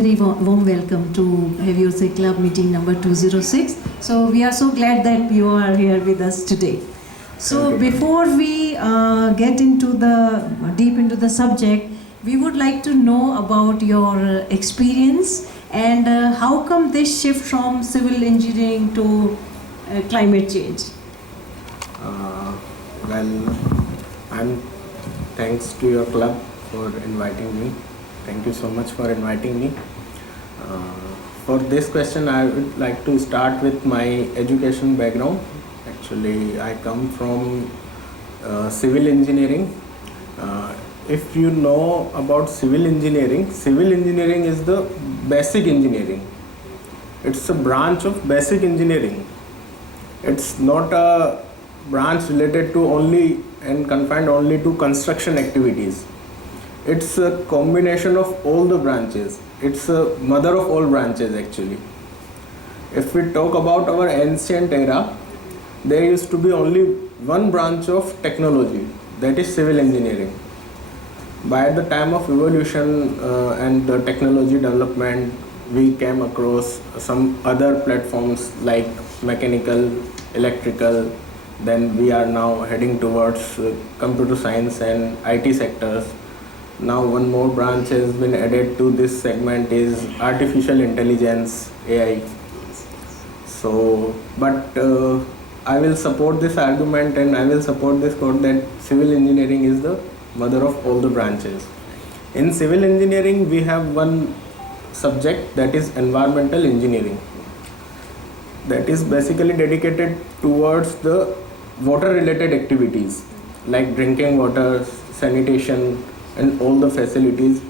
very warm welcome to HeavyOC Club meeting number 206. So we are so glad that you are here with us today. So before we get into deep into the subject, we would like to know about your experience and how come this shift from civil engineering to climate change? Thanks to your club for inviting me. Thank you so much for inviting me. For this question, I would like to start with my education background. Actually, I come from civil engineering. If you know about civil engineering is the basic engineering. It's a branch of basic engineering. It's not a branch related to only and confined only to construction activities. It's a combination of all the branches. It's a mother of all branches actually. If we talk about our ancient era, there used to be only one branch of technology, that is civil engineering. By the time of evolution and the technology development, we came across some other platforms like mechanical, electrical, then we are now heading towards computer science and IT sectors. Now one more branch has been added to this segment is artificial intelligence, AI. So, but I will support this argument and I will support this quote that civil engineering is the mother of all the branches. In civil engineering, we have one subject that is environmental engineering. That is basically dedicated towards the water related activities like drinking water, sanitation and all the facilities.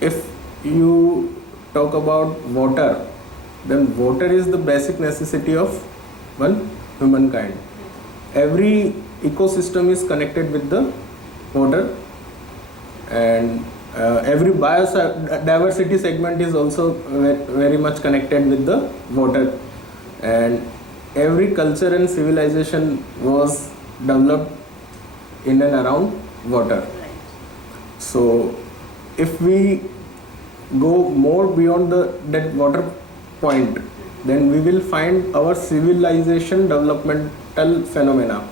If you talk about water, then water is the basic necessity of one humankind. Every ecosystem is connected with the water, and every biodiversity segment is also very much connected with the water, and every culture and civilization was developed in and around water. So if we go more beyond that water point, then we will find our civilization developmental phenomena,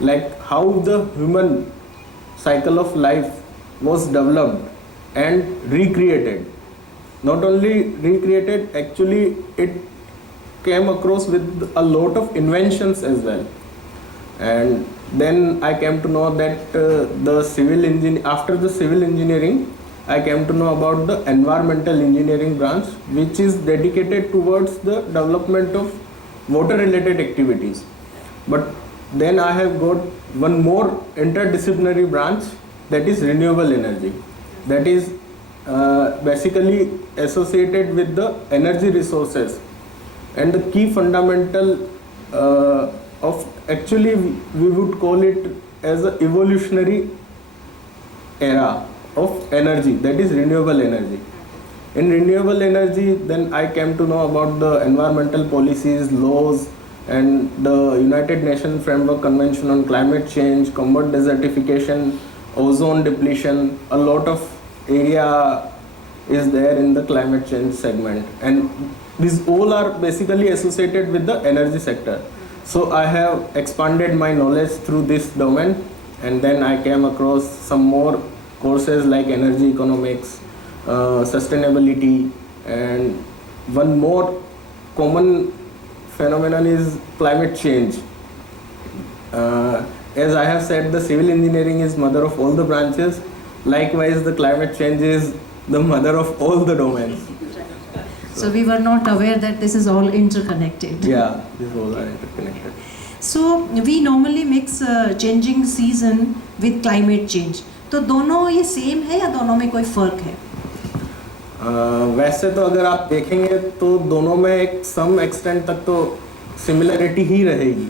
like how the human cycle of life was developed and recreated. Not only recreated, actually it came across with a lot of inventions as well. And then I came to know that after the civil engineering, I came to know about the environmental engineering branch, which is dedicated towards the development of water related activities. But then I have got one more interdisciplinary branch, that is renewable energy. That is basically associated with the energy resources. And the key fundamental of actually we would call it as an evolutionary era of energy, that is renewable energy. In renewable energy, then I came to know about the environmental policies, laws, and the United Nations Framework Convention on Climate Change, combat desertification, ozone depletion. A lot of area is there in the climate change segment, and these all are basically associated with the energy sector. So I have expanded my knowledge through this domain, and then I came across some more courses like energy economics, sustainability, and one more common phenomenon is climate change. As I have said, the civil engineering is mother of all the branches. Likewise, the climate change is the mother of all the domains. So we were not aware that this is all interconnected. Yeah, these all are interconnected. So we normally mix changing season with climate change. तो दोनों ये same है या दोनों में कोई फर्क है? वैसे तो अगर आप देखेंगे तो दोनों में एक सम एक्सटेंट तक तो सिमिलरिटी ही रहेगी.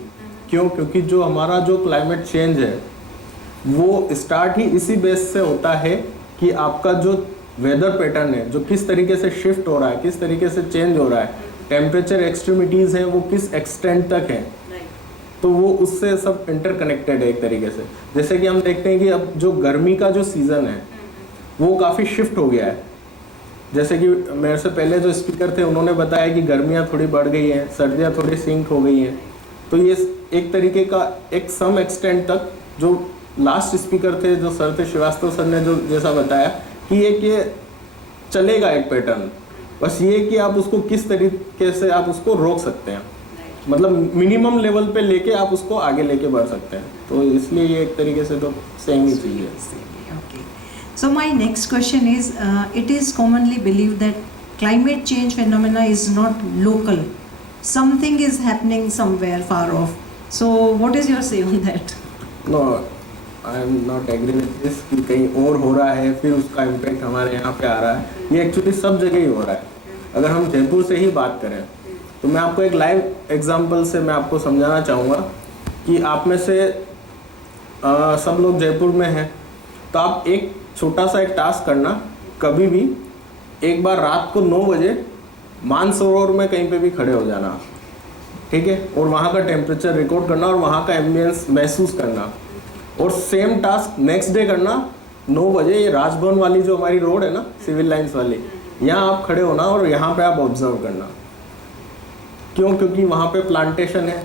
क्यों? क्योंकि जो हमारा जो क्लाइमेट चेंज है वो स्टार्ट ही इसी बेस से होता है कि आपका जो वेदर पैटर्न है जो किस तरीके से शिफ्ट हो रहा है, किस तरीके से चेंज हो रहा है, टेम्परेचर एक्सट्रीमिटीज़ हैं वो किस एक्सटेंट तक है, तो वो उससे सब इंटरकनेक्टेड है एक तरीके से. जैसे कि हम देखते हैं कि अब जो गर्मी का जो सीज़न है वो काफ़ी शिफ्ट हो गया है. जैसे कि मेरे से पहले जो स्पीकर थे उन्होंने बताया कि गर्मियाँ थोड़ी बढ़ गई हैं, सर्दियाँ थोड़ी सिंक हो गई हैं। तो ये एक तरीके का एक सम एक्सटेंट तक जो लास्ट स्पीकर थे जो सर थे श्रीवास्तव सर ने जो जैसा बताया कि ये चलेगा एक पैटर्न, बस ये कि आप उसको किस तरीके से आप उसको रोक सकते हैं, मतलब मिनिमम लेवल पे लेके आप उसको आगे लेके बढ़ सकते हैं। तो इसलिए ये एक तरीके से तो सेम ही चीज़ है। Okay. So my next question is, it is commonly believed that climate change phenomena is not local. Something is happening somewhere far off. So what is your say on that? No I am not agree with this कि कहीं और हो रहा है फिर उसका impact हमारे यहाँ पे आ रहा है। ये एक्चुअली सब जगह ही हो रहा है। अगर हम जयपुर से ही बात करें तो मैं आपको एक लाइव एग्जांपल से मैं आपको समझाना चाहूँगा कि आप में से सब लोग जयपुर में हैं, तो आप एक छोटा सा एक टास्क करना, कभी भी एक बार रात को 9 बजे मानसरोवर में कहीं पे भी खड़े हो जाना, ठीक है, और वहाँ का टेम्परेचर रिकॉर्ड करना और वहाँ का एम्बियंस महसूस करना, और सेम टास्क नेक्स्ट डे करना 9 बजे ये राजभवन वाली जो हमारी रोड है ना, सिविल लाइंस वाली, यहाँ आप खड़े होना और यहाँ पे आप ऑब्जर्व करना। क्यों? क्योंकि वहाँ पे प्लांटेशन है,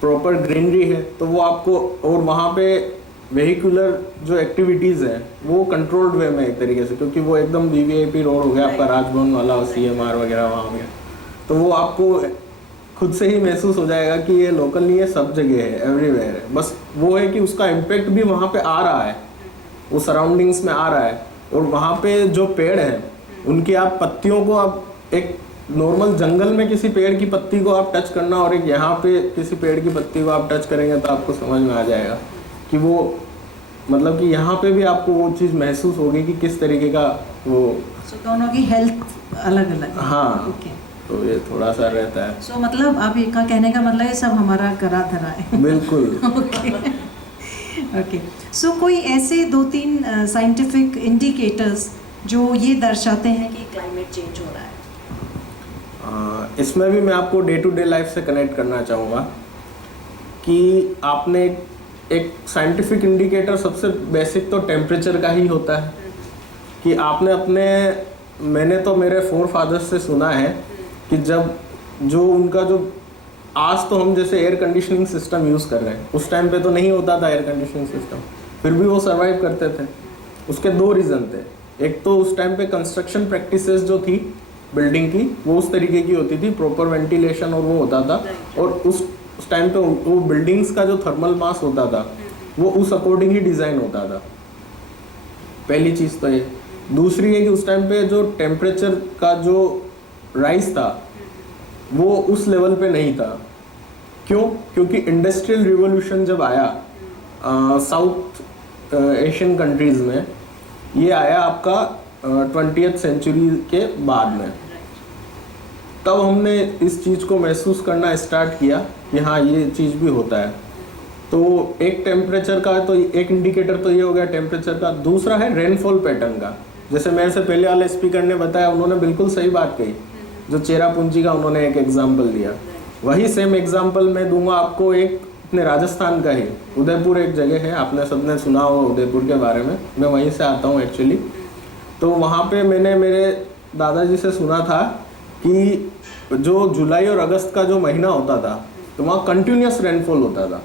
प्रॉपर ग्रीनरी है, तो वो आपको, और वहाँ पे वेहिकुलर जो एक्टिविटीज़ हैं वो कंट्रोल्ड वे में एक तरीके से, क्योंकि वो एकदम वीवीआईपी रोड हो गया आपका, राजभवन वाला और सीएमआर वगैरह वहाँ हो गया, तो वो आपको खुद से ही महसूस हो जाएगा कि ये लोकल नहीं है, सब जगह है, एवरीवेयर है। बस वो है कि उसका इम्पेक्ट भी वहाँ पे आ रहा है, वो सराउंडिंग्स में आ रहा है, और वहाँ पे जो पेड़ हैं उनकी आप पत्तियों को, आप एक नॉर्मल जंगल में किसी पेड़ की पत्ती को आप टच करना और एक यहाँ पे किसी पेड़ की पत्ती को आप टच करेंगे तो आपको समझ में आ जाएगा कि वो, मतलब कि यहाँ पे भी आपको वो चीज़ महसूस होगी कि किस तरीके का वो, दोनों की हेल्थ अलग अलग है। हाँ, Okay. तो ये थोड़ा सा रहता है। So मतलब आप ये का कहने का मतलब ये सब हमारा करा धरा है। बिल्कुल। Okay okay. सो कोई ऐसे 2-3 साइंटिफिक इंडिकेटर्स जो ये दर्शाते हैं कि क्लाइमेट चेंज हो रहा है? इसमें भी मैं आपको डे टू डे लाइफ से कनेक्ट करना चाहूँगा कि आपने एक साइंटिफिक इंडिकेटर, सबसे बेसिक तो टेम्परेचर का ही होता है कि आपने अपने, मैंने तो मेरे फोर फादर्स से सुना है कि जब जो उनका जो, आज तो हम जैसे एयर कंडीशनिंग सिस्टम यूज़ कर रहे हैं, उस टाइम पे तो नहीं होता था एयर कंडीशनिंग सिस्टम, फिर भी वो सर्वाइव करते थे। उसके 2 रीज़न थे। एक तो उस टाइम पे कंस्ट्रक्शन प्रैक्टिसेस जो थी बिल्डिंग की वो उस तरीके की होती थी, प्रॉपर वेंटिलेशन और वो होता था, और उस टाइम पे वो बिल्डिंग्स का जो थर्मल मास होता था वो उस अकॉर्डिंग ही डिज़ाइन होता था। पहली चीज़ तो ये। दूसरी है कि उस टाइम पे जो टेम्परेचर का जो राइज था वो उस लेवल पे नहीं था। क्यों? क्योंकि इंडस्ट्रियल रिवॉल्यूशन जब आया साउथ एशियन कंट्रीज़ में, ये आया आपका 20th सेंचुरी के बाद में, तब हमने इस चीज़ को महसूस करना स्टार्ट किया कि हाँ ये चीज़ भी होता है। तो एक टेम्परेचर का, तो एक इंडिकेटर तो ये हो गया टेम्परेचर का। दूसरा है रेनफॉल पैटर्न का। जैसे मेरे से पहले वाले स्पीकर ने बताया, उन्होंने बिल्कुल सही बात कही, जो चेरापूंजी का उन्होंने एक एग्जाम्पल दिया, वही सेम एग्जाम्पल मैं दूंगा आपको एक अपने राजस्थान का ही। उदयपुर एक जगह है, आपने सबने सुना होगा उदयपुर के बारे में, मैं वहीं से आता हूँ एक्चुअली। तो वहाँ पे मैंने मेरे दादाजी से सुना था कि जो जुलाई और अगस्त का जो महीना होता था तो वहाँ कंटिन्यूस रेनफॉल होता था,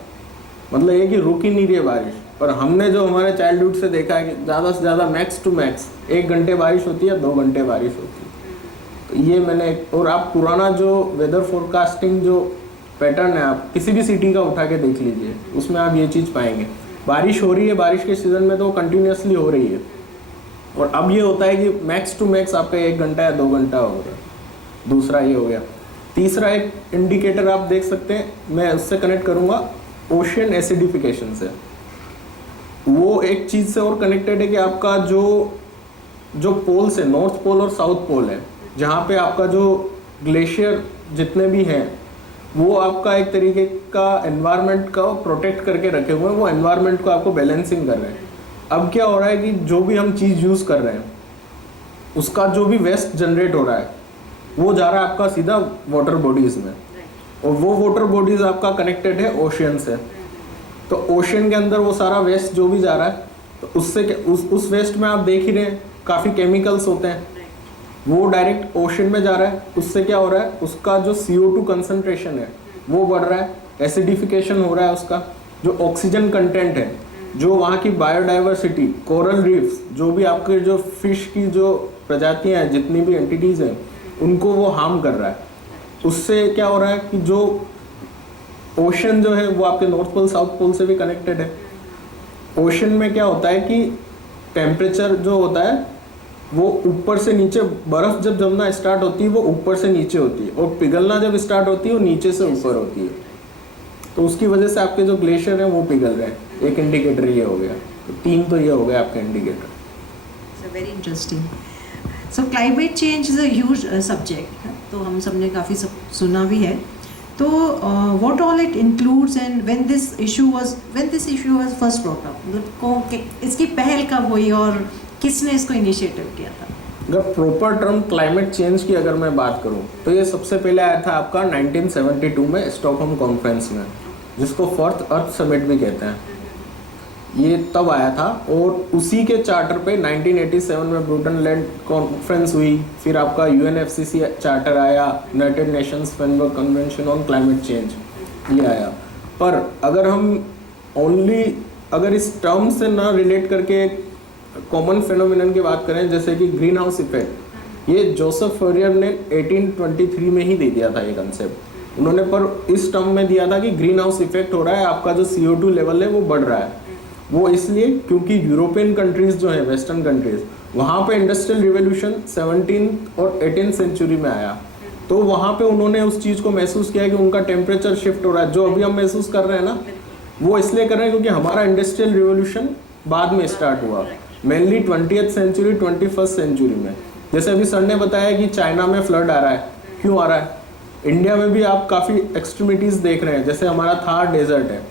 मतलब ये कि रुक ही नहीं रही बारिश। पर हमने जो हमारे चाइल्डहुड से देखा है कि ज़्यादा से ज़्यादा मैक्स टू मैक्स 1 घंटे बारिश होती है, 2 घंटे बारिश होती है। तो ये मैंने, और आप पुराना जो वेदर फोरकास्टिंग जो पैटर्न है, आप किसी भी सिटी का उठा के देख लीजिए, उसमें आप ये चीज़ पाएंगे। बारिश हो रही है, बारिश के सीज़न में तो कंटिन्यूसली हो रही है, और अब ये होता है कि मैक्स टू मैक्स आपका 1 घंटा या 2 घंटा हो रहा है। दूसरा ये हो गया। तीसरा एक इंडिकेटर आप देख सकते हैं, मैं उससे कनेक्ट करूँगा ओशियन एसिडिफिकेशन से। वो एक चीज़ से और कनेक्टेड है कि आपका जो पोल्स है, नॉर्थ पोल और साउथ पोल है, जहाँ पे आपका जो ग्लेशियर जितने भी हैं वो आपका एक तरीके का एनवायरनमेंट का प्रोटेक्ट करके रखे हुए हैं, वो एनवायरनमेंट को आपको बैलेंसिंग कर रहे हैं। अब क्या हो रहा है कि जो भी हम चीज़ यूज़ कर रहे हैं उसका जो भी वेस्ट जनरेट हो रहा है वो जा रहा है आपका सीधा वाटर बॉडीज़ में, और वो वाटर बॉडीज़ आपका कनेक्टेड है ओशियन से। तो ओशियन के अंदर वो सारा वेस्ट जो भी जा रहा है, तो उससे उस वेस्ट में आप देख ही रहे हैं काफ़ी केमिकल्स होते हैं, वो डायरेक्ट ओशन में जा रहा है, उससे क्या हो रहा है, उसका जो CO2 कंसंट्रेशन है वो बढ़ रहा है, एसिडिफिकेशन हो रहा है, उसका जो ऑक्सीजन कंटेंट है, जो वहाँ की बायोडाइवर्सिटी, कोरल रीफ्स, जो भी आपके जो फिश की जो प्रजातियाँ हैं, जितनी भी एंटिटीज़ हैं, उनको वो हार्म कर रहा है। उससे क्या हो रहा है कि जो ओशन जो है वो आपके नॉर्थ पोल साउथ पोल से भी कनेक्टेड है। ओशन में क्या होता है कि टेम्परेचर जो होता है वो ऊपर से नीचे, बर्फ़ जब जमना स्टार्ट होती है वो ऊपर से नीचे होती है, और पिघलना जब स्टार्ट होती है वो नीचे से ऊपर होती है। तो उसकी वजह से आपके जो ग्लेशियर हैं वो पिघल रहे हैं। एक इंडिकेटर ये हो गया, तो 3 तो ये हो गया आपका indicator. So very interesting. So climate change is a huge subject, तो हम सब ने काफ़ी सब सुना भी है। तो what all it includes and when this issue was first brought up, इसकी पहल कब हुई और किसने इसको इनिशिएटिव किया था? अगर प्रॉपर टर्म क्लाइमेट चेंज की अगर मैं बात करूं तो ये सबसे पहले आया था आपका 1972 में स्टॉकहोम कॉन्फ्रेंस में, जिसको फोर्थ अर्थ समिट भी कहते हैं। ये तब आया था, और उसी के चार्टर पे 1987 में ब्रूटनलैंड कॉन्फ्रेंस हुई। फिर आपका UNFCCC चार्टर आया, United Nations framework convention on climate change, ये आया। पर अगर हम ओनली अगर इस टर्म से ना रिलेट करके कॉमन फेनोमेनन की बात करें, जैसे कि ग्रीन हाउस इफेक्ट, ये जोसेफ फोरियर ने 1823 में ही दे दिया था ये कंसेप्ट उन्होंने। पर इस टर्म में दिया था कि ग्रीन हाउस इफेक्ट हो रहा है, आपका जो CO2 लेवल है वो बढ़ रहा है। वो इसलिए क्योंकि यूरोपियन कंट्रीज जो है, वेस्टर्न कंट्रीज, वहाँ पे इंडस्ट्रियल रिवोल्यूशन 17th और 18th सेंचुरी में आया। तो वहाँ पे उन्होंने उस चीज़ को महसूस किया कि उनका टेम्परेचर शिफ्ट हो रहा है। जो अभी हम महसूस कर रहे हैं ना, वो इसलिए कर रहे हैं क्योंकि हमारा इंडस्ट्रियल रिवोल्यूशन बाद में स्टार्ट हुआ, mainly 20th century 21st century में। जैसे अभी सर ने बताया कि चाइना में फ्लड आ रहा है, क्यों आ रहा है? इंडिया में भी आप काफ़ी एक्सट्रीमिटीज़ देख रहे हैं। जैसे हमारा थार डेजर्ट है,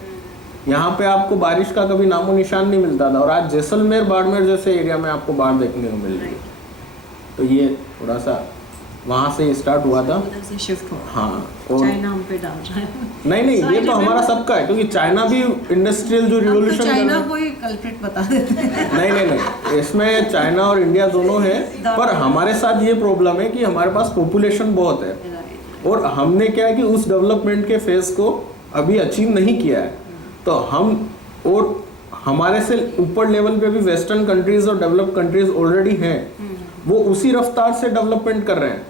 यहाँ पे आपको बारिश का कभी नामो निशान नहीं मिलता था, और आज जैसलमेर बाड़मेर जैसे एरिया में आपको बाढ़ देखने को मिल रही है। तो ये थोड़ा सा वहाँ से स्टार्ट हुआ था, उधर से शिफ्ट हो। हाँ। और चाइना हम पे डाल रहा है। नहीं, ये तो हमारा सबका है, क्योंकि चाइना भी इंडस्ट्रियल जो रिवोल्यूशन तो चाइना को ही कल्प्रिट बता देते हैं। नहीं, इसमें चाइना और इंडिया दोनों हैं। पर हमारे साथ ये प्रॉब्लम है कि हमारे पास पॉपुलेशन बहुत है, और हमने क्या है कि उस डेवलपमेंट के फेज को अभी अचीव नहीं किया है। तो हम और हमारे से ऊपर लेवल पे भी वेस्टर्न कंट्रीज और डेवलप्ड कंट्रीज ऑलरेडी हैं, वो उसी रफ्तार से डेवलपमेंट कर रहे हैं,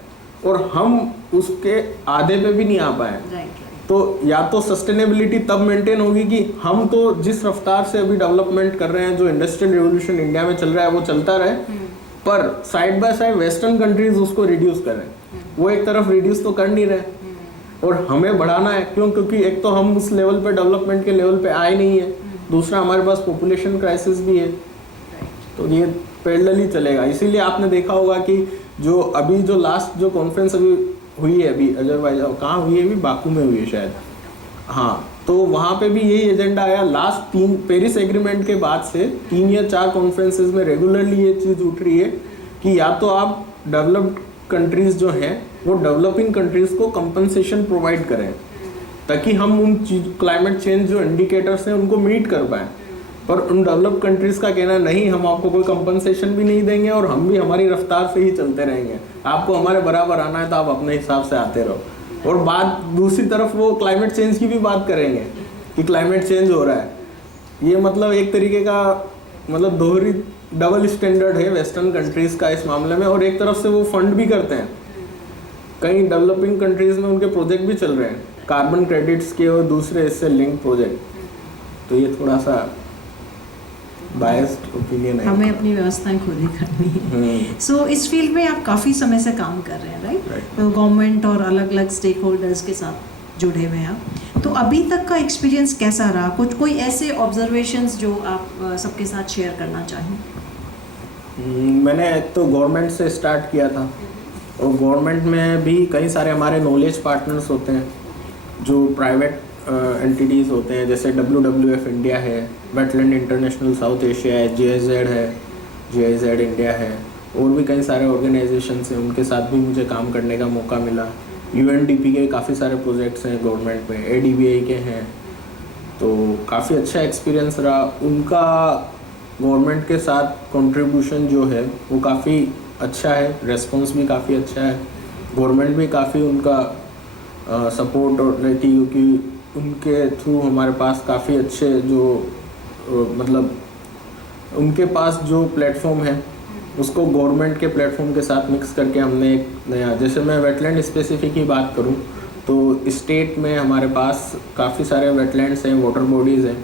और हम उसके आधे पे भी नहीं आ पाए। तो या तो सस्टेनेबिलिटी तब मेंटेन होगी कि हम तो जिस रफ्तार से अभी डेवलपमेंट कर रहे हैं, जो इंडस्ट्रियल रिवोल्यूशन इंडिया में चल रहा है वो चलता रहे, पर side by side western countries उसको रिड्यूस कर रहे हैं। वो एक तरफ रिड्यूस तो कर नहीं रहे, और हमें बढ़ाना है। क्यों? क्योंकि एक तो हम उस लेवल पे, डेवलपमेंट के लेवल पे आए नहीं है, दूसरा हमारे पास पॉपुलेशन क्राइसिस भी है। तो ये पैरेलली चलेगा। इसीलिए आपने देखा होगा कि जो अभी जो लास्ट जो कॉन्फ्रेंस अभी हुई है, अभी अजरबैजान कहाँ हुई है, अभी बाकू में हुई है शायद, हाँ, तो वहाँ पे भी यही एजेंडा आया। लास्ट 3 पेरिस एग्रीमेंट के बाद से 3 या 4 कॉन्फ्रेंसेस में रेगुलरली ये चीज़ उठ रही है कि या तो आप डेवलप्ड कंट्रीज जो हैं वो डेवलपिंग कंट्रीज को कंपनसेशन प्रोवाइड करें, ताकि हम उन क्लाइमेट चेंज जो इंडिकेटर्स हैं उनको मीट कर पाएँ। पर उन डेवलप्ड कंट्रीज़ का कहना नहीं, हम आपको कोई कंपनसेशन भी नहीं देंगे, और हम भी हमारी रफ्तार से ही चलते रहेंगे, आपको हमारे बराबर आना है तो आप अपने हिसाब से आते रहो। और बात दूसरी तरफ वो क्लाइमेट चेंज की भी बात करेंगे कि क्लाइमेट चेंज हो रहा है। ये मतलब एक तरीके का मतलब दोहरी डबल स्टैंडर्ड है वेस्टर्न कंट्रीज़ का इस मामले में, और एक तरफ से वो फंड भी करते हैं। कई डेवलपिंग कंट्रीज़ में उनके प्रोजेक्ट भी चल रहे हैं, कार्बन क्रेडिट्स के और दूसरे इससे लिंक प्रोजेक्ट। तो ये थोड़ा सा बायस्ड ओपिनियन है, हमें अपनी व्यवस्थाएं खुद ही करनी है। सो इस फील्ड में आप काफ़ी समय से काम कर रहे हैं, राइट? तो गवर्नमेंट और अलग अलग स्टेक होल्डर्स के साथ जुड़े हुए हैं आप। तो अभी तक का एक्सपीरियंस कैसा रहा? कोई ऐसे ऑब्जर्वेशंस जो आप सबके साथ शेयर करना चाहें? मैंने तो गवर्नमेंट से स्टार्ट किया था, और गवर्नमेंट में भी कई सारे हमारे नॉलेज पार्टनर्स होते हैं जो प्राइवेट एंटिटीज़ होते हैं, जैसे WWF इंडिया है, वेटलैंड इंटरनेशनल साउथ एशिया है, GIZ इंडिया है, और भी कई सारे ऑर्गेनाइजेशंस हैं, उनके साथ भी मुझे काम करने का मौका मिला। UNDP के काफ़ी सारे प्रोजेक्ट्स हैं गवर्नमेंट में, ADBI के हैं, तो काफ़ी अच्छा एक्सपीरियंस रहा। उनका गवर्नमेंट के साथ कंट्रीब्यूशन जो है वो काफ़ी अच्छा है, रेस्पॉन्स भी काफ़ी अच्छा है, गवर्नमेंट भी काफ़ी उनका सपोर्ट रहती है, क्योंकि उनके थ्रू हमारे पास काफ़ी अच्छे जो मतलब उनके पास जो प्लेटफॉर्म है उसको गवर्नमेंट के प्लेटफॉर्म के साथ मिक्स करके हमने एक नया, जैसे मैं वेटलैंड स्पेसिफिक की बात करूं तो स्टेट में हमारे पास काफ़ी सारे वेटलैंड्स हैं, वाटर बॉडीज़ हैं,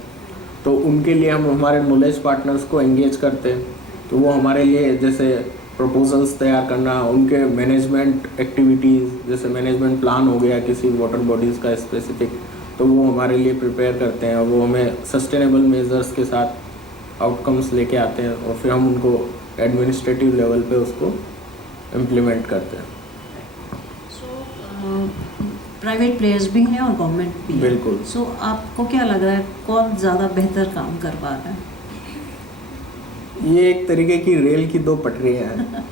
तो उनके लिए हम हमारे नॉलेज पार्टनर्स को एंगेज करते हैं, तो वो हमारे लिए जैसे प्रपोजल्स तैयार करना, उनके मैनेजमेंट एक्टिविटीज़, जैसे मैनेजमेंट प्लान हो गया किसी वाटर बॉडीज़ का स्पेसिफिक, तो वो हमारे लिए प्रिपेयर करते हैं और वो हमें सस्टेनेबल मेजर्स के साथ आउटकम्स लेके आते हैं और फिर हम उनको एडमिनिस्ट्रेटिव लेवल पे उसको इम्प्लीमेंट करते हैं। प्राइवेट प्लेयर्स भी हैं और गवर्नमेंट भी है। बिल्कुल। सो आपको क्या लग रहा है कौन ज़्यादा बेहतर काम कर पा रहा है? ये एक तरीके की रेल की दो पटरियाँ हैं।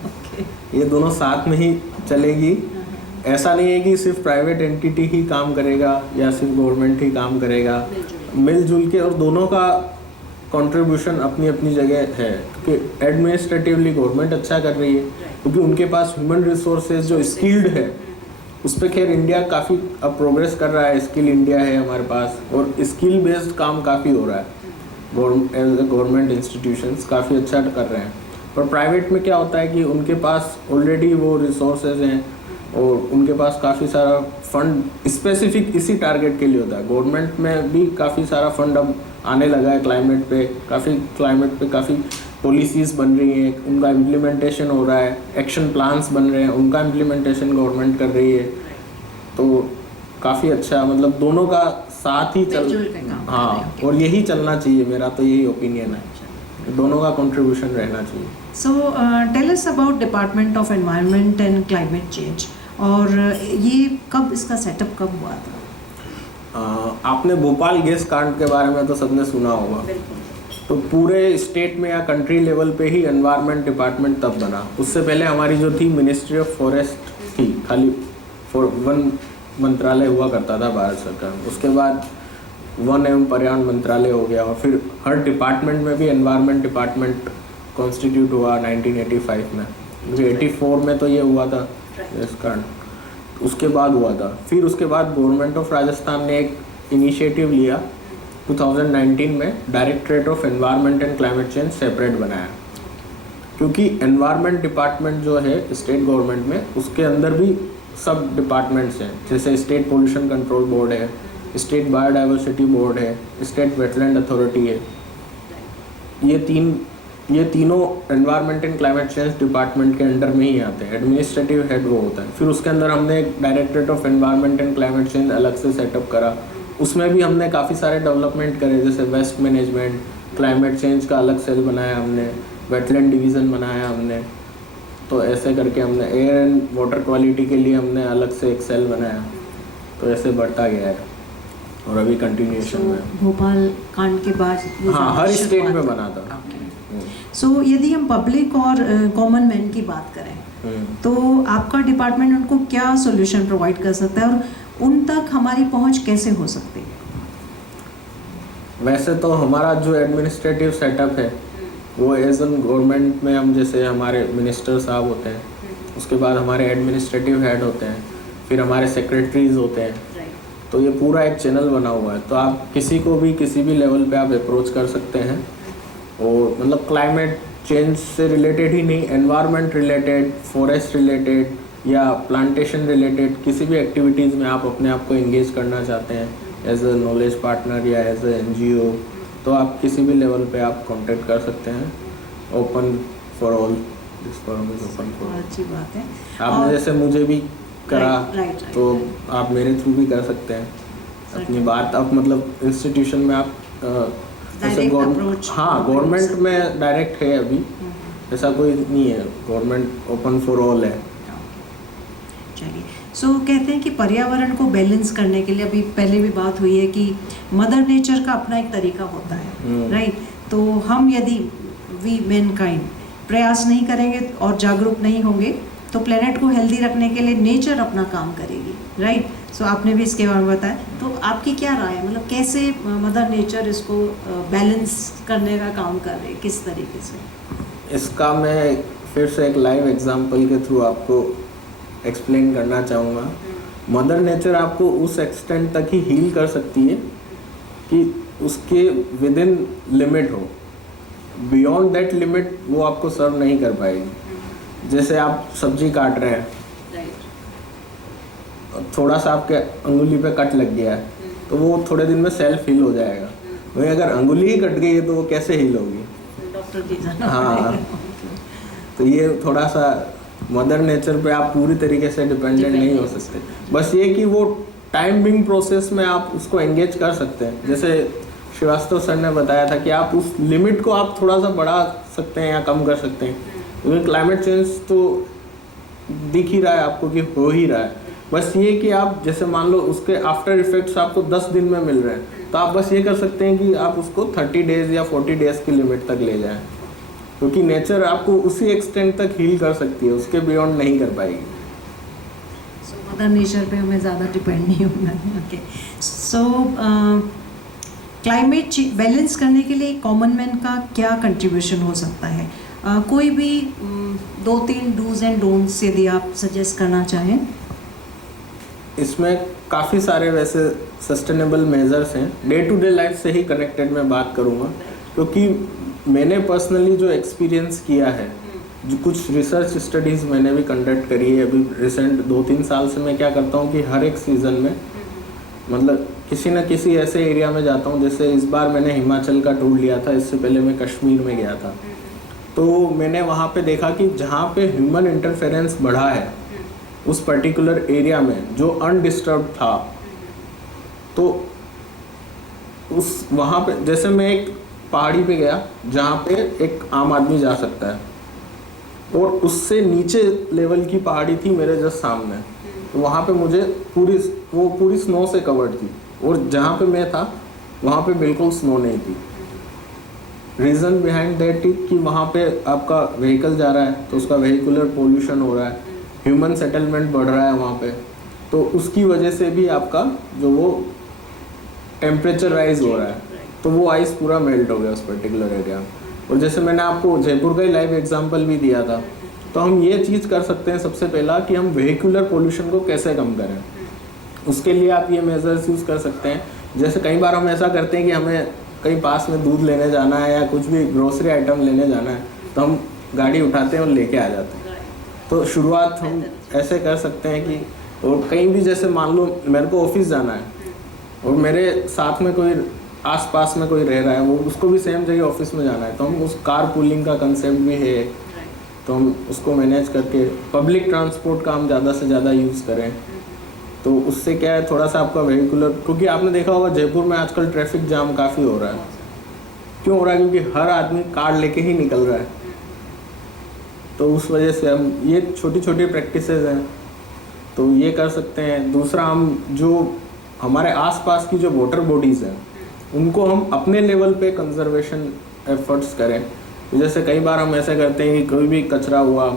ये दोनों साथ में ही चलेगी। ऐसा नहीं है कि सिर्फ प्राइवेट एंटिटी ही काम करेगा या सिर्फ गवर्नमेंट ही काम करेगा, मिलजुल के, और दोनों का कंट्रीब्यूशन अपनी अपनी जगह है, क्योंकि एडमिनिस्ट्रेटिवली गवर्नमेंट अच्छा कर रही है क्योंकि उनके पास ह्यूमन रिसोर्सेज जो स्किल्ड है उस पर खैर इंडिया काफ़ी अब प्रोग्रेस कर रहा है, स्किल इंडिया है हमारे पास और स्किल बेस्ड काम काफ़ी हो रहा है, गवर्नमेंट इंस्टीट्यूशंस काफ़ी अच्छा कर रहे हैं। पर प्राइवेट में क्या होता है कि उनके पास ऑलरेडी वो रिसोर्सेज हैं और उनके पास काफ़ी सारा फंड स्पेसिफिक इसी टारगेट के लिए होता है। गवर्नमेंट में भी काफ़ी सारा फंड अब आने लगा है क्लाइमेट पे काफ़ी पॉलिसीज़ बन रही हैं, उनका इम्प्लीमेंटेशन हो रहा है, एक्शन प्लान्स बन रहे हैं, उनका इम्प्लीमेंटेशन गवर्नमेंट कर रही है, तो काफ़ी अच्छा, मतलब दोनों का साथ ही चल, हाँ, और यही चलना चाहिए, मेरा तो यही ओपिनियन है, दोनों का कंट्रीब्यूशन रहना चाहिए। So tell us about department of environment and climate change, और ये कब, इसका सेटअप कब हुआ था? आपने भोपाल गैस कांड के बारे में तो सबने सुना होगा, तो पूरे स्टेट में या कंट्री लेवल पे ही एनवायरनमेंट डिपार्टमेंट तब बना। उससे पहले हमारी जो थी मिनिस्ट्री ऑफ फॉरेस्ट थी, खाली वन मंत्रालय हुआ करता था भारत सरकार में, उसके बाद वन एवं पर्यावरण मंत्रालय हो गया और फिर हर डिपार्टमेंट में भी एनवायरनमेंट डिपार्टमेंट कॉन्स्टिट्यूट हुआ 1985 में, क्योंकि 84 में तो ये हुआ था गैस कांड, उसके बाद हुआ था। फिर उसके बाद गवर्नमेंट ऑफ राजस्थान ने एक इनिशिएटिव लिया 2019 में, directorate of environment and climate change separate बनाया, क्योंकि एनवायरनमेंट डिपार्टमेंट जो है स्टेट गवर्नमेंट में, उसके अंदर भी सब डिपार्टमेंट्स हैं, जैसे स्टेट पोल्यूशन कंट्रोल बोर्ड है, स्टेट बायोडाइवर्सिटी बोर्ड है, स्टेट वेटलैंड अथॉरिटी है, ये तीनों environment and climate change department के अंडर में ही आते हैं, एडमिनिस्ट्रेटिव हेड वो होता है। फिर उसके अंदर हमने एक directorate of environment and climate change अलग से सेटअप करा, उसमें भी हमने काफ़ी सारे डेवलपमेंट करे, जैसे वेस्ट मैनेजमेंट, क्लाइमेट चेंज का अलग सेल बनाया हमने, वेटलैंड डिवीज़न बनाया हमने, तो ऐसे करके हमने एयर एंड वाटर क्वालिटी के लिए हमने अलग से एक सेल बनाया, तो ऐसे बढ़ता गया है और अभी कंटिन्यूएशन में। भोपाल कांड के बाद हाँ, हर स्टेट में बना था। सो यदि हम पब्लिक और कॉमन मैन की बात करें तो आपका डिपार्टमेंट उनको क्या सॉल्यूशन प्रोवाइड कर सकता है और उन तक हमारी पहुंच कैसे हो सकती है? वैसे तो हमारा जो एडमिनिस्ट्रेटिव सेटअप है वो एज एन गवर्नमेंट में हम, जैसे हमारे मिनिस्टर साहब होते हैं, उसके बाद हमारे एडमिनिस्ट्रेटिव हेड होते हैं, फिर हमारे सेक्रेटरीज होते हैं, तो ये पूरा एक चैनल बना हुआ है, तो आप किसी को भी किसी भी लेवल पे आप अप्रोच कर सकते हैं, और मतलब क्लाइमेट चेंज से रिलेटेड ही नहीं, एनवायरनमेंट रिलेटेड, फॉरेस्ट रिलेटेड या प्लांटेशन रिलेटेड किसी भी एक्टिविटीज़ में आप अपने आप को एंगेज करना चाहते हैं एज ए नॉलेज पार्टनर या एज ए NGO, तो आप किसी भी लेवल पे आप कांटेक्ट कर सकते हैं। Open for all, this forum is open for all. अच्छी बात है। आपने जैसे मुझे भी करा, राइट, तो आप मेरे थ्रू भी कर सकते हैं अपनी बात। अब मतलब इंस्टीट्यूशन में आप जैसे गवर्नमेंट में डायरेक्ट है अभी, ऐसा कोई नहीं है, गवर्नमेंट ओपन फॉर ऑल है। चलिए, सो कहते हैं कि पर्यावरण को बैलेंस करने के लिए, अभी पहले भी बात हुई है कि मदर नेचर का अपना एक तरीका होता है, राइट? तो हम यदि वी मैनकाइंड प्रयास नहीं करेंगे और जागरूक नहीं होंगे तो प्लेनेट को हेल्दी रखने के लिए नेचर अपना काम करेगी, राइट? सो आपने भी इसके बारे में बताया, तो आपकी क्या राय है, मतलब कैसे मदर नेचर इसको बैलेंस करने का काम कर रही है, किस तरीके से? इसका मैं फिर से एक लाइव एग्जांपल के थ्रू आपको एक्सप्लेन करना चाहूँगा। मदर नेचर आपको उस एक्सटेंट तक ही हील कर सकती है कि उसके विद इन लिमिट हो, बियॉन्ड दैट लिमिट वो आपको सर्व नहीं कर पाएगी। जैसे आप सब्जी काट रहे हैं, थोड़ा सा आपके अंगुली पे कट लग गया है तो वो थोड़े दिन में सेल्फ हील हो जाएगा। वहीं अगर अंगुली ही कट गई है तो वो कैसे हील होगी? डॉक्टर की जाना हाँ, तो ये थोड़ा सा मदर नेचर पे आप पूरी तरीके से डिपेंडेंट नहीं हो सकते। बस ये कि वो टाइम बिंग प्रोसेस में आप उसको एंगेज कर सकते हैं। जैसे श्रीवास्तव सर ने बताया था कि आप उस लिमिट को आप थोड़ा सा बढ़ा सकते हैं या कम कर सकते हैं, क्योंकि क्लाइमेट चेंज तो दिख ही रहा है आपको कि हो ही रहा है। बस ये कि आप जैसे मान लो उसके आफ्टर इफेक्ट्स आपको 10 दिन में मिल रहे हैं, तो आप बस ये कर सकते हैं कि आप उसको 30 डेज या 40 डेज की लिमिट तक ले जाएं, क्योंकि नेचर आपको उसी एक्सटेंट तक हील कर सकती है, उसके बियॉन्ड नहीं कर पाएगी। सो मदर नेचर पे हमें ज़्यादा डिपेंड नहीं होना है। ओके, सो क्लाइमेट बैलेंस करने के लिए कॉमन मैन का क्या कंट्रीब्यूशन हो सकता है? कोई भी 2-3 डूज एंड डोंट्स यदि आप सजेस्ट करना चाहें। इसमें काफ़ी सारे वैसे सस्टेनेबल मेजर्स हैं, डे टू डे लाइफ से ही कनेक्टेड मैं बात करूँगा, क्योंकि मैंने पर्सनली जो एक्सपीरियंस किया है, जो कुछ रिसर्च स्टडीज़ मैंने भी कंडक्ट करी है अभी रिसेंट 2-3 साल से। मैं क्या करता हूँ कि हर एक सीज़न में मतलब किसी न किसी ऐसे एरिया में जाता हूँ। जैसे इस बार मैंने हिमाचल का टूर लिया था, इससे पहले मैं कश्मीर में गया था। तो मैंने वहाँ पे देखा कि जहाँ पे ह्यूमन इंटरफेरेंस बढ़ा है उस पर्टिकुलर एरिया में जो अनडिस्टर्ब था, तो उस वहाँ पे जैसे मैं एक पहाड़ी पे गया जहाँ पे एक आम आदमी जा सकता है, और उससे नीचे लेवल की पहाड़ी थी मेरे जस्ट सामने, तो वहाँ पे मुझे पूरी स्नो से कवर्ड थी, और जहाँ पे मैं था वहाँ पे बिल्कुल स्नो नहीं थी। रीज़न बिहाइंड दैट कि वहाँ पे आपका व्हीकल जा रहा है तो उसका व्हीकुलर पोल्यूशन हो रहा है, ह्यूमन सेटलमेंट बढ़ रहा है वहाँ पे, तो उसकी वजह से भी आपका जो वो टेम्परेचर राइज हो रहा है, तो वो आइस पूरा मेल्ट हो गया उस पर्टिकुलर एरिया। और जैसे मैंने आपको जयपुर का ही लाइव एग्जांपल भी दिया था, तो हम ये चीज़ कर सकते हैं सबसे पहला कि हम व्हीकुलर पोल्यूशन को कैसे कम करें। उसके लिए आप ये मेजर्स यूज़ कर सकते हैं। जैसे कई बार हम ऐसा करते हैं कि हमें कहीं पास में दूध लेने जाना है या कुछ भी ग्रोसरी आइटम लेने जाना है, तो हम गाड़ी उठाते हैं और लेके आ जाते हैं। तो शुरुआत हम ऐसे कर सकते हैं कि, और कहीं भी जैसे मान लो मेरे को ऑफिस जाना है और मेरे साथ में कोई आसपास में कोई रह रहा है, वो उसको भी सेम जगह ऑफिस में जाना है, तो हम उस कार पूलिंग का कंसेप्ट भी है, तो हम उसको मैनेज करके पब्लिक ट्रांसपोर्ट का हम ज़्यादा से ज़्यादा यूज़ करें। तो उससे क्या है, थोड़ा सा आपका व्हीकुलर, क्योंकि आपने देखा होगा जयपुर में आजकल ट्रैफिक जाम काफ़ी हो रहा है। क्यों हो रहा है? क्योंकि हर आदमी कार लेके ही निकल रहा है, तो उस वजह से हम ये छोटी छोटी प्रैक्टिसेस हैं तो ये कर सकते हैं। दूसरा, हम जो हमारे आसपास की जो वाटर बॉडीज़ हैं उनको हम अपने लेवल पे कंजर्वेशन एफर्ट्स करें। जैसे कई बार हम ऐसा करते हैं कि कोई भी कचरा हुआ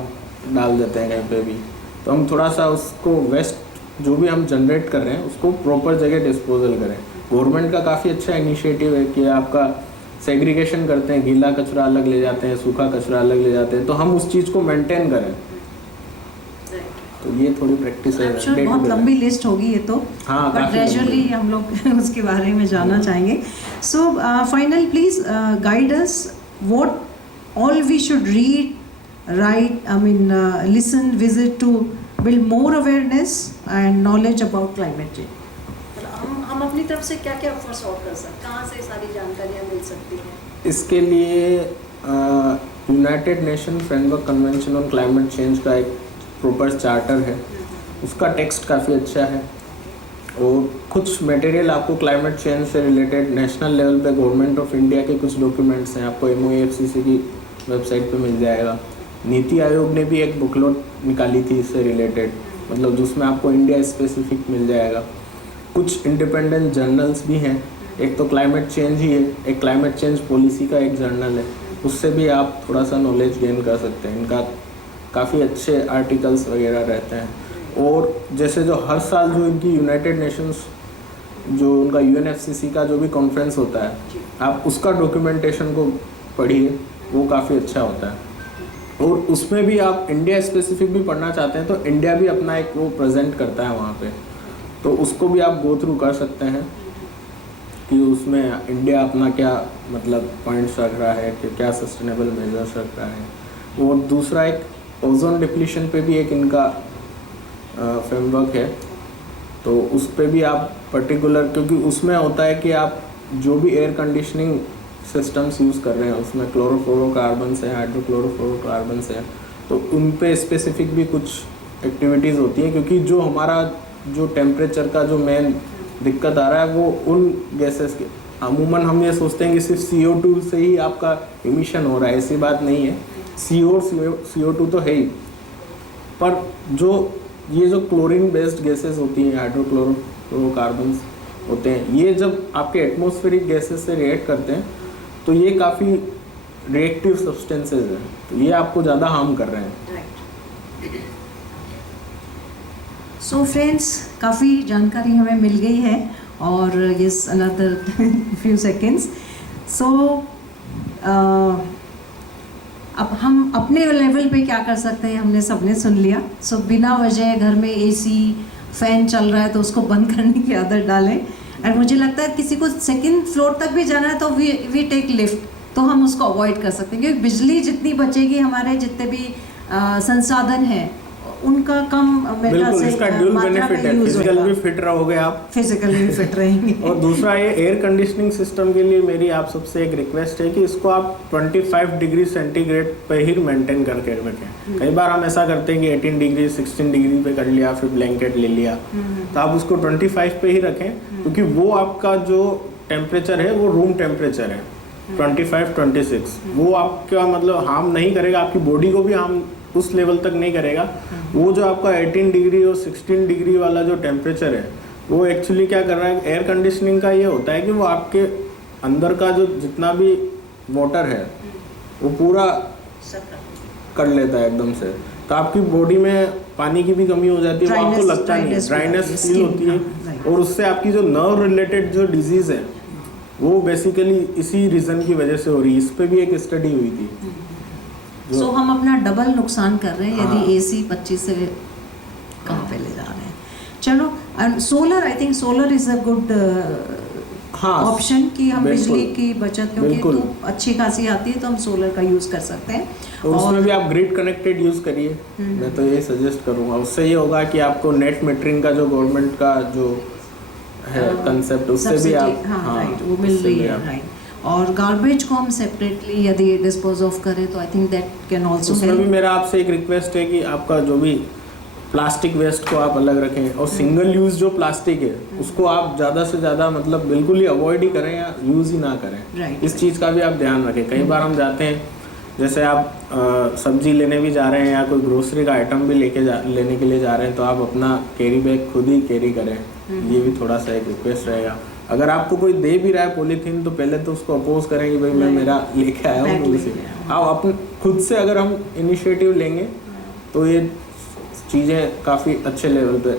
डाल देते हैं कहीं पे भी, तो हम थोड़ा सा उसको वेस्ट जो भी हम जनरेट कर रहे हैं उसको प्रॉपर जगह डिस्पोजल करें। गवर्नमेंट का काफ़ी अच्छा इनिशिएटिव है कि आपका सेग्रीगेशन करते हैं, गीला कचरा अलग ले जाते हैं, सूखा कचरा अलग ले जाते हैं, तो हम उस चीज़ को मेंटेन करें। तो ये थोड़ी प्रैक्टिस है। बहुत लंबी लिस्ट होगी ये तो, हाँ, बट ग्रेजुअली हम लोग उसके बारे में जानना चाहेंगे। So final please guide us what all we should read, right, I mean listen, visit to build more awareness and knowledge about climate change. हम अपनी तरफ से क्या क्या एफर्ट्स और कर सकते हैं, कहाँ से सारी जानकारियाँ मिल सकती हैं? इसके लिए United nation framework convention on climate change का एक प्रॉपर चार्टर है, उसका टेक्स्ट काफ़ी अच्छा है, और कुछ मटेरियल आपको क्लाइमेट चेंज से रिलेटेड नेशनल लेवल पे गवर्नमेंट ऑफ इंडिया के कुछ डॉक्यूमेंट्स हैं, आपको MOEFCC की वेबसाइट पे मिल जाएगा। नीति आयोग ने भी एक बुकलेट निकाली थी इससे रिलेटेड, मतलब जिसमें आपको इंडिया स्पेसिफिक मिल जाएगा। कुछ इंडिपेंडेंट जर्नल्स भी हैं, एक तो क्लाइमेट चेंज ही है, एक क्लाइमेट चेंज पॉलिसी का एक जर्नल है, उससे भी आप थोड़ा सा नॉलेज गेन कर सकते हैं। इनका काफ़ी अच्छे आर्टिकल्स वगैरह रहते हैं। और जैसे जो हर साल जो इनकी यूनाइटेड नेशंस जो उनका UNFCCC का जो भी कॉन्फ्रेंस होता है, आप उसका डॉक्यूमेंटेशन को पढ़िए, वो काफ़ी अच्छा होता है। और उसमें भी आप इंडिया स्पेसिफिक भी पढ़ना चाहते हैं तो इंडिया भी अपना एक वो प्रेजेंट करता है वहाँ पे, तो उसको भी आप गो थ्रू कर सकते हैं कि उसमें इंडिया अपना क्या मतलब पॉइंट्स रख रहा है कि क्या सस्टेनेबल मेजर्स रख रहा है। और दूसरा एक ओजोन डिप्लीशन पे भी एक इनका फ्रेमवर्क है, तो उस पे भी आप पर्टिकुलर, क्योंकि उसमें होता है कि आप जो भी एयर कंडीशनिंग सिस्टम्स यूज़ कर रहे हैं उसमें क्लोरोफ्लोरोकार्बन्स है, हाइड्रोक्लोरोफ्लोरोकार्बन्स है, तो उन पे स्पेसिफिक भी कुछ एक्टिविटीज़ होती हैं, क्योंकि जो हमारा जो टेम्परेचर का जो मेन दिक्कत आ रहा है वो उन गैसेस के, अमूमन हम ये सोचते हैं कि सिर्फ CO2 से ही आपका इमिशन हो रहा है, ऐसी बात नहीं है। CO2 तो है ही, पर जो ये जो क्लोरीन बेस्ड गैसेस होती हैं, हाइड्रोक्लोरोकार्बन्स होते हैं, ये जब आपके एटमॉस्फेरिक गैसेस से रिएक्ट करते हैं तो ये काफ़ी रिएक्टिव सब्सटेंसेज हैं, तो ये आपको ज़्यादा हार्म कर रहे हैं। सो फ्रेंड्स, काफ़ी जानकारी हमें मिल गई है और यस अनदर फ्यू सेकेंड्स। सो अब हम अपने लेवल पे क्या कर सकते हैं, हमने सबने सुन लिया। सो बिना वजह घर में AC फैन चल रहा है तो उसको बंद करने की आदत डालें। और मुझे लगता है किसी को सेकंड फ्लोर तक भी जाना है तो वी टेक लिफ्ट, तो हम उसको अवॉइड कर सकते हैं, क्योंकि बिजली जितनी बचेगी, हमारे जितने भी संसाधन हैं उनका कम मेटा से इसका ड्यूल बेनिफिट है, फिजिकल भी फिट रहोगे आप, फिजिकली भी फिट रहेंगे। और दूसरा ये एयर कंडीशनिंग सिस्टम के लिए मेरी आप सबसे एक रिक्वेस्ट है कि इसको आप 25 डिग्री सेंटीग्रेड पे ही मेंटेन करके रखें। कई बार हम ऐसा करते हैं कि 18 डिग्री 16 डिग्री पे कर लिया, फिर ब्लैंकेट ले लिया, तो आप उसको 25 पे ही रखें, क्योंकि वो आपका जो टेम्परेचर है वो रूम टेम्परेचर है 25-26, वो आपका मतलब हार्म नहीं करेगा, आपकी बॉडी को भी हार्म उस लेवल तक नहीं करेगा। वो जो आपका 18 डिग्री और 16 डिग्री वाला जो टेम्परेचर है वो एक्चुअली क्या कर रहा है, एयर कंडीशनिंग का ये होता है कि वो आपके अंदर का जो जितना भी वाटर है वो पूरा कर लेता है एकदम से, तो आपकी बॉडी में पानी की भी कमी हो जाती है, वो आपको लगता नहीं है, ड्राइनेस फील होती है, और उससे आपकी जो नर्व रिलेटेड जो डिजीज़ है वो बेसिकली इसी रीज़न की वजह से हो रही है। इस पर भी एक स्टडी हुई थी। सो हम अपना डबल नुकसान कर रहे हैं यदि AC 25 से कम पे ले जा रहे हैं। चलो, and solar, I think solar is a good option कि हम बिजली की बचत, क्योंकि धूप अच्छी खासी आती है तो हम सोलर का यूज़ कर सकते हैं। तो उसमें भी आप ग्रिड कनेक्टेड यूज़ करिए, मैं तो यही सजेस्ट करूँगा। उससे ये होगा कि आपको नेट मीटरिंग का जो गवर्नमेंट का जो है कंसेप्ट, उससे भी आप राइट, वो मिल रही है, राइट। और गार्बेज को हम सेपरेटली यदि डिस्पोज ऑफ करें तो I think that can also help. उसमें भी मेरा आपसे एक रिक्वेस्ट है कि आपका जो भी प्लास्टिक वेस्ट को आप अलग रखें, और सिंगल यूज़ जो प्लास्टिक है उसको आप ज़्यादा से ज़्यादा मतलब बिल्कुल ही अवॉइड ही करें या यूज़ ही ना करें। इस चीज़ का भी आप ध्यान रखें। कई बार हम जाते हैं, जैसे आप सब्जी लेने भी जा रहे हैं या कोई ग्रोसरी का आइटम भी लेने के लिए जा रहे हैं, तो आप अपना कैरी बैग खुद ही कैरी करें, ये भी थोड़ा सा एक रिक्वेस्ट रहेगा। अगर आपको कोई दे भी रहा है पॉलीथीन, तो पहले तो उसको अपोज करें कि भाई मैं मेरा लेके आया हूँ, आप अपने खुद से अगर हम इनिशिएटिव लेंगे तो ये चीज़ें काफ़ी अच्छे लेवल पे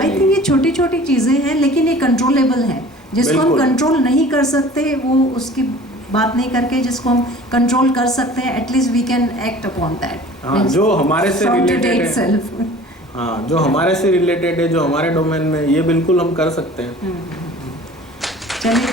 आई थिंक ये छोटी छोटी चीज़ें हैं, लेकिन ये कंट्रोलेबल है। जिसको हम कंट्रोल नहीं कर सकते वो उसकी बात नहीं करके, जिसको हम कंट्रोल कर सकते हैं at least we can act upon that. हाँ, जो हमारे से रिलेटेड है, हाँ जो हमारे से रिलेटेड है, जो हमारे डोमेन में, ये बिल्कुल हम कर सकते हैं। चलिए।